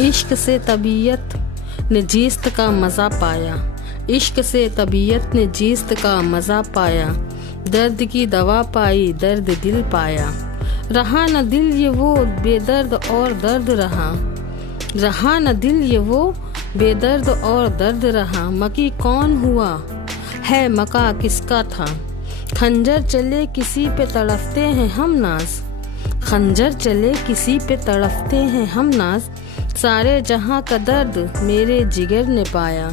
इश्क से तबीयत ने जीस्त का मज़ा पाया, इश्क से तबीयत ने जीस्त का मज़ा पाया, दर्द की दवा पाई दर्द दिल पाया। रहा न दिल ये वो बेदर्द और दर्द रहा, रहा न दिल ये वो बेदर्द और दर्द रहा। मकी कौन हुआ है मका किसका था, खंजर चले किसी पे तड़फते हैं हम नाज, खंजर चले किसी पे तड़फते हैं हम नाज। सारे जहां का दर्द मेरे जिगर ने पाया,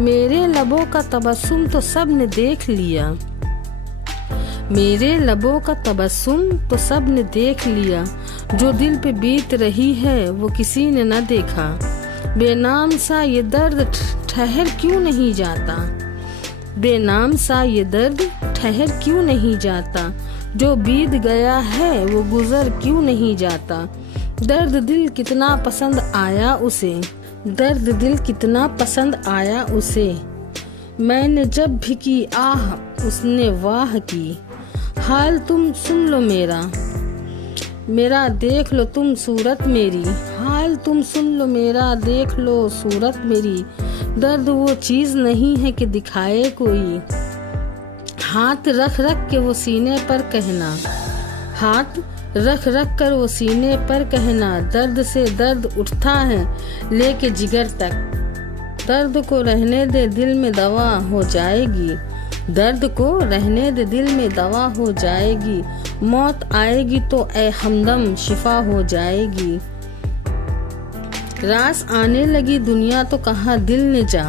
मेरे लबों का तबस्सुम तो सब ने देख लिया, मेरे लबों का तबस्सुम तो सब ने देख लिया। जो दिल पे बीत रही है वो किसी ने न देखा, बेनाम सा ये दर्द ठहर क्यों नहीं जाता, बेनाम सा ये दर्द ठहर क्यों नहीं जाता। जो बीत गया है वो गुजर क्यों नहीं जाता। दर्द दिल कितना पसंद आया उसे, दर्द दिल कितना पसंद आया उसे। मैंने जब भी की आह उसने वाह की, हाल तुम सुन लो मेरा, मेरा देख लो तुम सूरत मेरी, हाल तुम सुन लो मेरा देख लो सूरत मेरी। दर्द वो चीज़ नहीं है कि दिखाए कोई, हाथ रख रख के वो सीने पर कहना, हाथ रख रख कर वो सीने पर कहना। दर्द से दर्द उठता है लेके जिगर तक, दर्द को रहने दे दिल में दवा हो जाएगी, दर्द को रहने दे दिल में दवा हो जाएगी। मौत आएगी तो ए हमदम शिफा हो जाएगी। रास आने लगी दुनिया तो कहा दिल ने जा,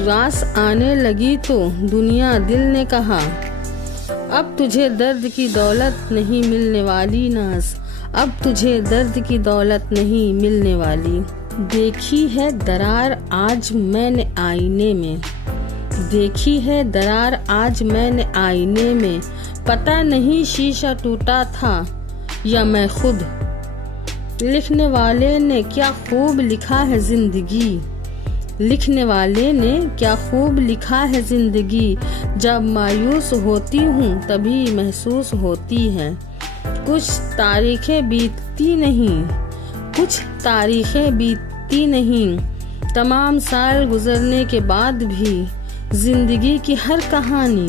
रास आने लगी तो दुनिया दिल ने कहा। अब तुझे दर्द की दौलत नहीं मिलने वाली नाज, अब तुझे दर्द की दौलत नहीं मिलने वाली। देखी है दरार आज मैंने आईने में, देखी है दरार आज मैंने आईने में। पता नहीं शीशा टूटा था या मैं खुद, लिखने वाले ने क्या खूब लिखा है जिंदगी, लिखने वाले ने क्या खूब लिखा है जिंदगी। जब मायूस होती हूँ तभी महसूस होती है, कुछ तारीखें बीतती नहीं, कुछ तारीखें बीतती नहीं। तमाम साल गुजरने के बाद भी जिंदगी की हर कहानी,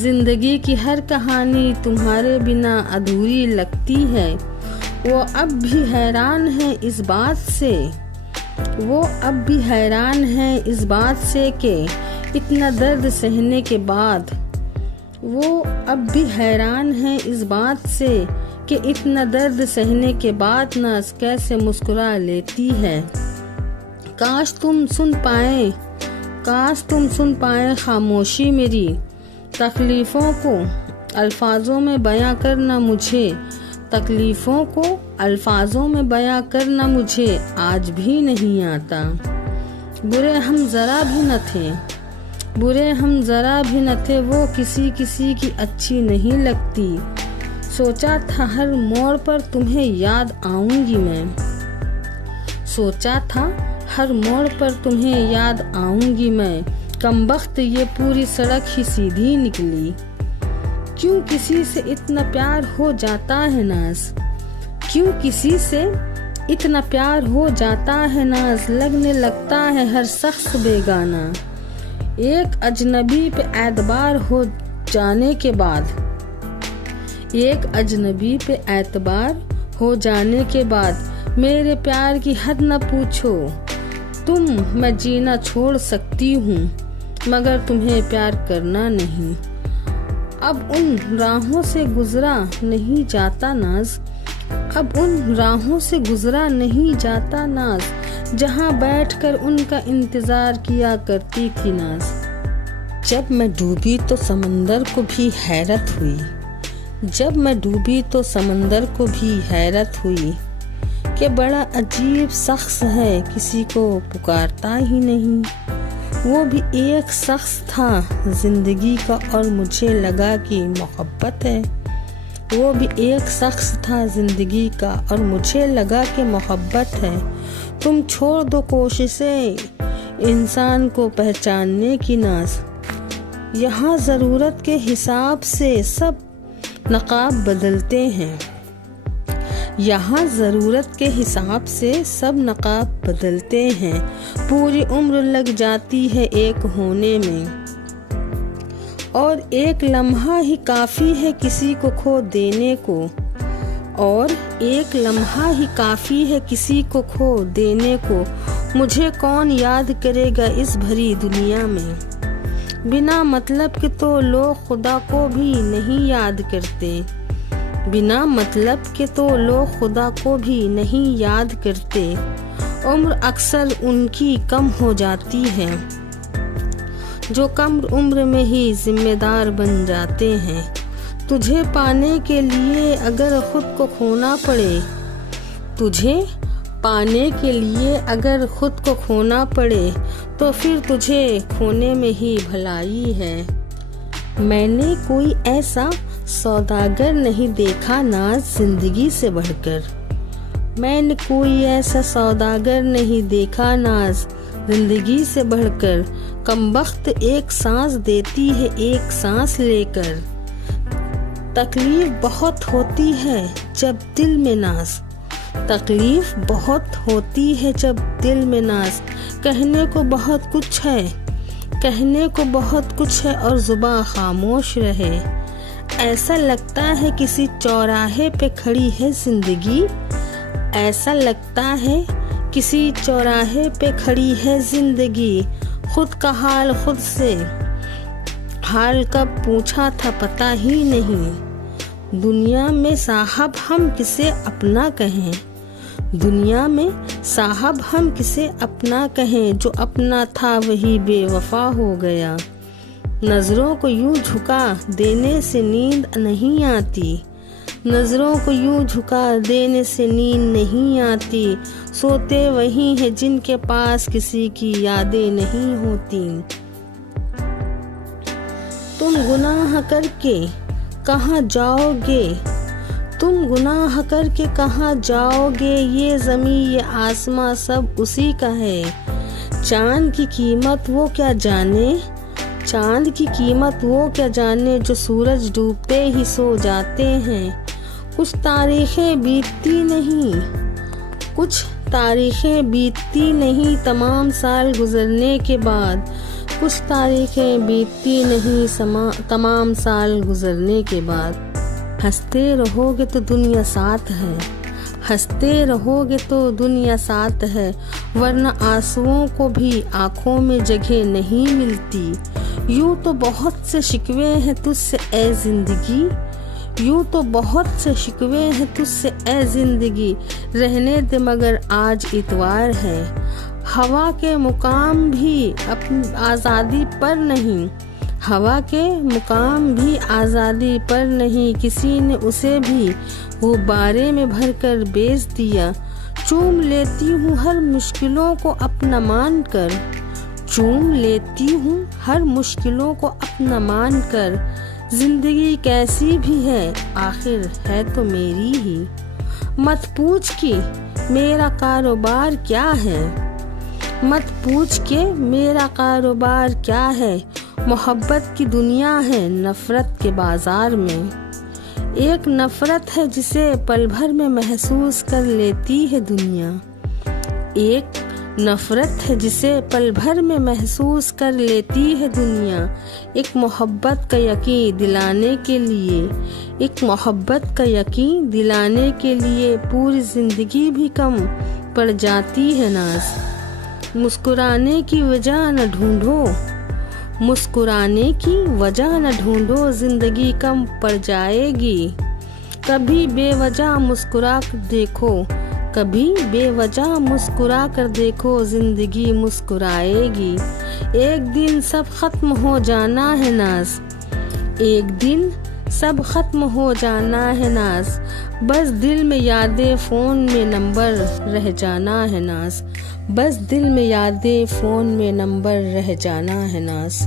जिंदगी की हर कहानी तुम्हारे बिना अधूरी लगती है। वो अब भी हैरान है इस बात से, वो अब भी हैरान है इस बात से कि इतना दर्द सहने के बाद, वो अब भी हैरान है इस बात से कि इतना दर्द सहने के बाद नाज़ कैसे मुस्कुरा लेती है। काश तुम सुन पाए, काश तुम सुन पाए खामोशी मेरी, तकलीफ़ों को अल्फाजों में बयां करना मुझे, तकलीफ़ों को अल्फाजों में बयां करना मुझे आज भी नहीं आता। बुरे हम ज़रा भी न थे, बुरे हम ज़रा भी न थे, वो किसी किसी की अच्छी नहीं लगती। सोचा था हर मोड़ पर तुम्हें याद आऊंगी मैं, सोचा था हर मोड़ पर तुम्हें याद आऊंगी मैं। कमबख्त ये पूरी सड़क ही सीधी निकली, क्यों किसी से इतना प्यार हो जाता है नाज, क्यों किसी से इतना प्यार हो जाता है नाज। लगने लगता है हर शख्स बेगाना, एक अजनबी पे एतबार हो जाने के बाद, एक अजनबी पे एतबार हो जाने के बाद। मेरे प्यार की हद न पूछो तुम, मैं जीना छोड़ सकती हूँ मगर तुम्हें प्यार करना नहीं। अब उन राहों से गुजरा नहीं जाता नाज, अब उन राहों से गुजरा नहीं जाता नाज, जहाँ बैठकर उनका इंतजार किया करती थी नाज। जब मैं डूबी तो समंदर को भी हैरत हुई, जब मैं डूबी तो समंदर को भी हैरत हुई कि बड़ा अजीब शख्स है किसी को पुकारता ही नहीं। वो भी एक शख्स था जिंदगी का और मुझे लगा कि मोहब्बत है, वो भी एक शख्स था जिंदगी का और मुझे लगा कि मोहब्बत है। तुम छोड़ दो कोशिशें इंसान को पहचानने की नाज, यहाँ ज़रूरत के हिसाब से सब नकाब बदलते हैं, यहाँ ज़रूरत के हिसाब से सब नकाब बदलते हैं। पूरी उम्र लग जाती है एक होने में, और एक लम्हा ही काफ़ी है किसी को खो देने को, और एक लम्हा ही काफ़ी है किसी को खो देने को। मुझे कौन याद करेगा इस भरी दुनिया में। बिना मतलब के तो लोग खुदा को भी नहीं याद करते, बिना मतलब के तो लोग खुदा को भी नहीं याद करते। उम्र अक्सर उनकी कम हो जाती है जो कम उम्र में ही जिम्मेदार बन जाते हैं। तुझे पाने के लिए अगर खुद को खोना पड़े, तुझे पाने के लिए अगर खुद को खोना पड़े, तो फिर तुझे खोने में ही भलाई है। मैंने कोई ऐसा सौदागर नहीं देखा नाज जिंदगी से बढ़कर, मैंने कोई ऐसा सौदागर नहीं देखा नाज जिंदगी से बढ़कर। कमबख्त एक सांस देती है एक सांस लेकर, तकलीफ बहुत होती है जब दिल में नाज, तकलीफ बहुत होती है जब दिल में नाज। कहने को बहुत कुछ है, कहने को बहुत कुछ है और जुबां खामोश रहे। ऐसा लगता है किसी चौराहे पे खड़ी है जिंदगी, ऐसा लगता है किसी चौराहे पे खड़ी है जिंदगी। खुद का हाल खुद से हाल कब पूछा था पता ही नहीं। दुनिया में साहब हम किसे अपना कहें, दुनिया में साहब हम किसे अपना कहें। जो अपना था वही बेवफा हो गया। नजरों को यूं झुका देने से नींद नहीं आती, नजरों को यूं झुका देने से नींद नहीं आती। सोते वही हैं जिनके पास किसी की यादें नहीं होती। तुम गुनाह करके कहाँ जाओगे, तुम गुनाह करके कहाँ जाओगे। ये ज़मीं ये आसमां सब उसी का है। चांद की कीमत वो क्या जाने, चांद की कीमत वो क्या जाने जो सूरज डूबते ही सो जाते हैं। कुछ तारीखें बीतती नहीं, कुछ तारीखें बीतती नहीं तमाम साल गुजरने के बाद, कुछ तारीखें बीतती नहीं तमाम साल गुजरने के बाद। हंसते रहोगे तो दुनिया साथ है, हंसते रहोगे तो दुनिया साथ है, वरना आंसुओं को भी आंखों में जगह नहीं मिलती। यूं तो बहुत से शिकवे हैं तुझसे ए जिंदगी, यूं तो बहुत से शिकवे हैं तुझसे ए जिंदगी। रहने दे मगर आज इतवार है। हवा के मुकाम भी अपनी आज़ादी पर नहीं, हवा के मुकाम भी आज़ादी पर नहीं। किसी ने उसे भी गुब्बारे में भरकर बेच दिया। चूम लेती हूँ हर मुश्किलों को अपना मान कर, चूम लेती हूँ हर मुश्किलों को अपना मान कर। जिंदगी कैसी भी है आखिर है तो मेरी ही। मत पूछ कि मेरा कारोबार क्या है, मत पूछ के मेरा कारोबार क्या है। मोहब्बत की दुनिया है नफरत के बाजार में। एक नफरत है जिसे पल भर में महसूस कर लेती है दुनिया, एक नफरत है जिसे पल भर में महसूस कर लेती है दुनिया। एक मोहब्बत का यकीन दिलाने के लिए, एक मोहब्बत का यकीन दिलाने के लिए पूरी जिंदगी भी कम पड़ जाती है नाज। मुस्कुराने की वजह न ढूंढो, मुस्कुराने की वजह न ढूंढो, जिंदगी कम पड़ जाएगी। कभी बेवजह मुस्कुरा कर देखो, कभी बेवजह मुस्कुरा कर देखो, जिंदगी मुस्कुराएगी। एक दिन सब खत्म हो जाना है नाज, एक दिन सब खत्म हो जाना है नाज। बस दिल में यादें फोन में नंबर रह जाना है नाज, बस दिल में यादें फोन में नंबर रह जाना है नाज।